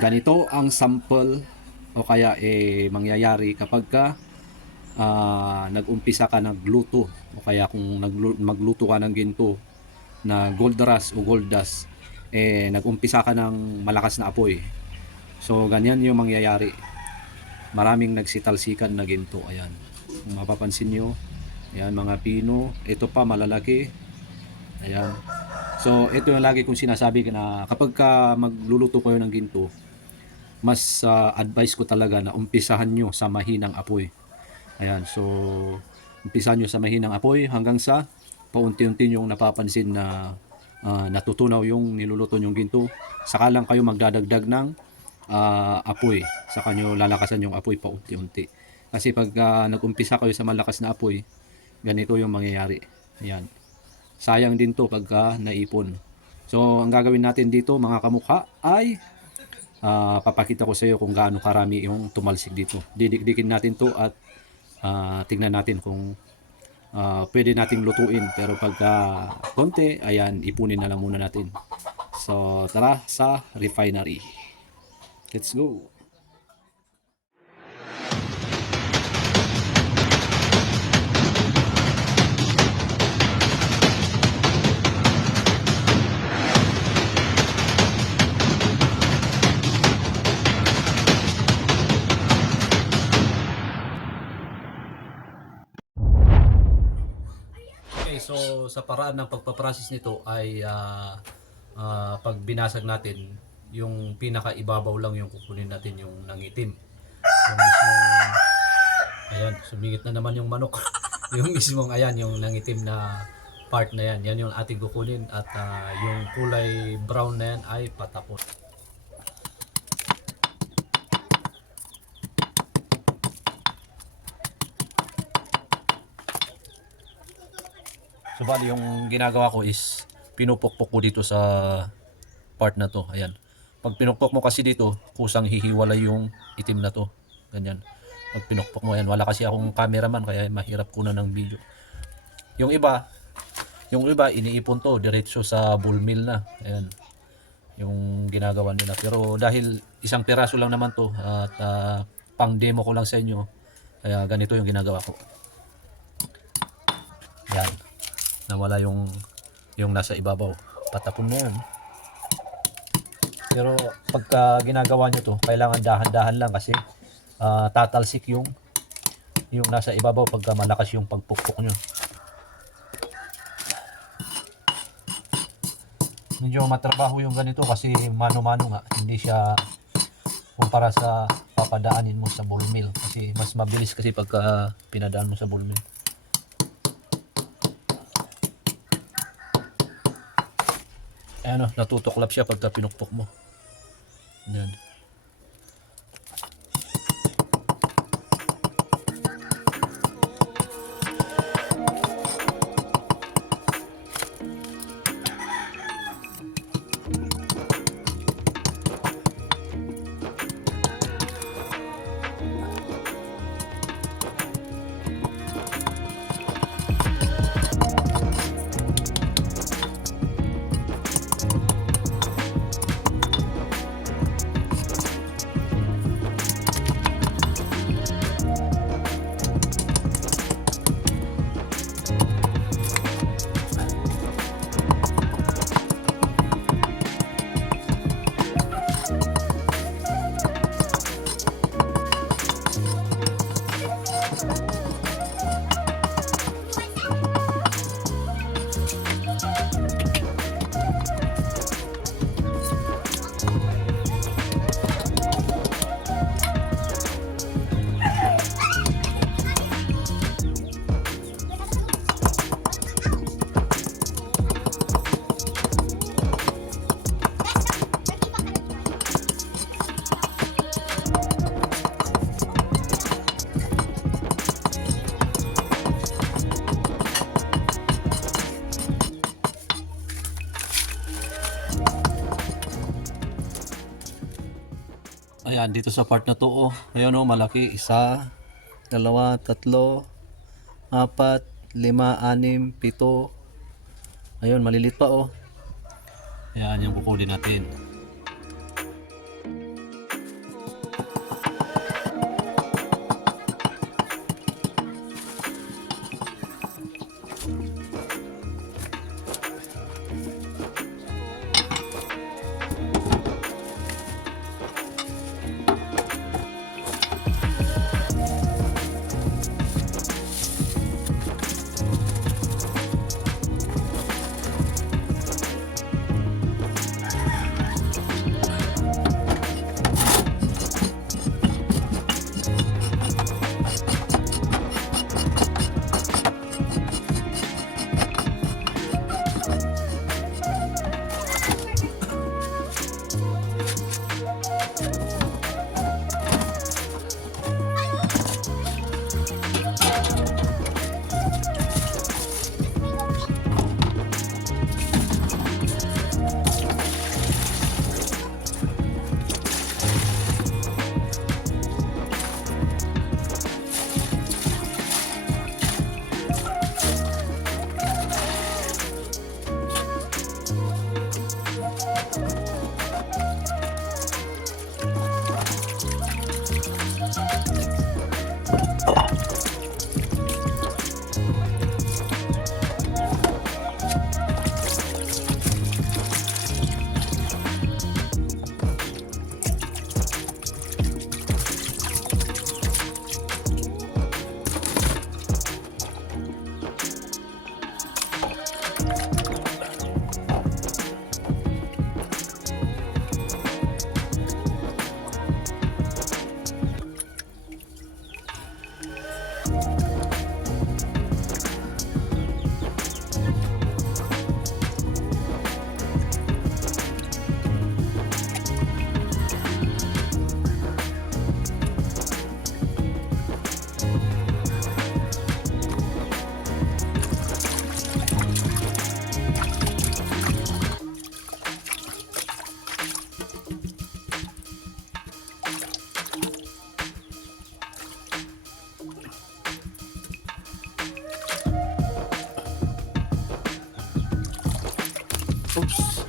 ganito ang sample o kaya eh mangyayari kapag ka ah, nag-umpisa ka nagluto o kaya kung naglu- magluto ka ng ginto na gold rush o gold dust eh nag-umpisa ka ng malakas na apoy. So ganyan yung mangyayari. Maraming nagsitalsikan na ginto. Ayan. Kung mapapansin nyo ayan mga pino. Ito pa malalaki. Ayan. So ito yung lagi kong sinasabi na kapag ka magluluto kayo ng ginto mas ah, advice ko talaga na umpisahan nyo sa mahinang apoy Ayan, so umpisa nyo sa mahinang apoy hanggang sa paunti-unti yung napapansin na ah, natutunaw yung niluluto nyong ginto. Saka lang kayo magdadagdag ng ah, apoy. Saka nyo lalakasan yung apoy paunti-unti. Kasi pag ah, nag-umpisa kayo sa malakas na apoy, ganito yung mangyayari. Ayan. Sayang din to pagka naipon. So, ang gagawin natin dito mga kamukha ay ah, papakita ko sa iyo kung gaano karami yung tumalsik dito. Didikdikin natin to at ah, tingnan natin kung ah, pwede nating lutuin. Pero pagka konti, ayan, ipunin na lang muna natin. So, tara sa refinery. Let's go! So sa paraan ng pagpaprocess nito ay ah, ah, pag binasag natin, yung pinaka-ibabaw lang yung kukunin natin yung nangitim. Yung mismong, ayan, sumingit na naman yung manok. yung mismong, ayan, yung nangitim na part na yan. Yan yung ating kukunin at ah, yung kulay brown na yan ay patapon. So bali yung ginagawa ko is pinupukpok ko dito sa part na to. Ayan. Pag pinukpok mo kasi dito, kusang hihiwalay yung itim na to. Ganyan. Pag pinukpok mo yan, wala kasi akong cameraman kaya mahirap kunan ng video. Yung iba, yung iba iniipon to diretso sa bull mill na. Ayan. Yung ginagawa nila. Pero dahil isang piraso lang naman to at ah, pang demo ko lang sa inyo, kaya ganito yung ginagawa ko. Yan nawala yung yung nasa ibabaw. Patapon mo yan pero pagka ginagawa nyo to kailangan dahan-dahan lang kasi ah, tatalsik yung yung nasa ibabaw pagka malakas yung pagpukpok nyo. Medyo matrabaho yung ganito kasi mano-mano nga. Hindi siya kumpara sa papadaanin mo sa ball mill. Kasi mas mabilis kasi pagka pinadaan mo sa ball mill Ayan o, natutuklap siya pagka pinukpok mo. Yan. Ayan, dito sa part na to, oh. Ayun, oh, malaki. Isa, dalawa, tatlo, apat, lima, anim, pito. Ayun, malilit pa, oh. Ayan, yung kukunin natin. Oops.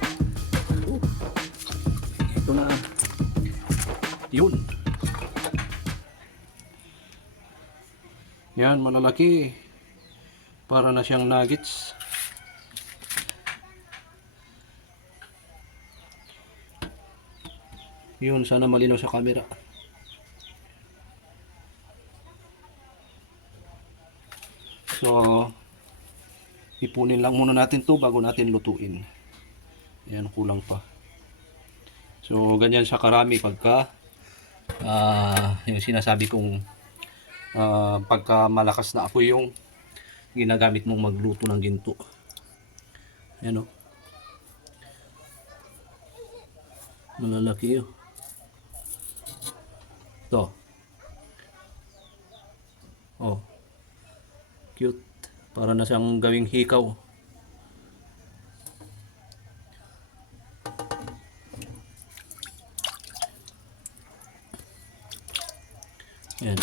Ito na. Yun. Yan, malalaki. Para na siyang nuggets. Yun, sana malinaw sa camera. So, ipunin lang muna natin to bago natin lutuin. Yan, kulang pa. So, ganyan siya karami pagka ah yung sinasabi kong ah, pagka malakas na apoy yung ginagamit mong magluto ng ginto. Yan o. Malalaki yun. To. Oh. Cute. Para na siyang gawing hikaw. Yan.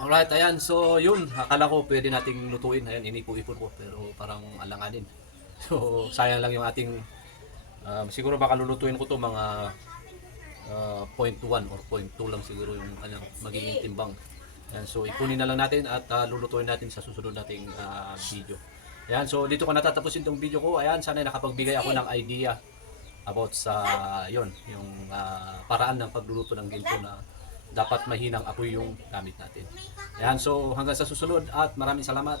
Alright, ayan. So, yun. Akala ko pwede nating lutuin. Ayan, inipo-ipon ko. Pero parang alanganin. So, sayang lang yung ating... um, siguro baka lulutuin ko to mga uh, 0.1 or 0.2 lang siguro yung kanyang magiging timbang. Ayan, so, ipunin na lang natin at uh, lulutuin natin sa susunod nating uh, video. Ayan, so dito ko natatapusin tong video ko. Ayan, sana nakapagbigay ako ng idea about sa yon yung ah, paraan ng pagluluto ng ginto na dapat mahinang apoy yung gamit natin. Ayan, so hanggang sa susunod at maraming salamat.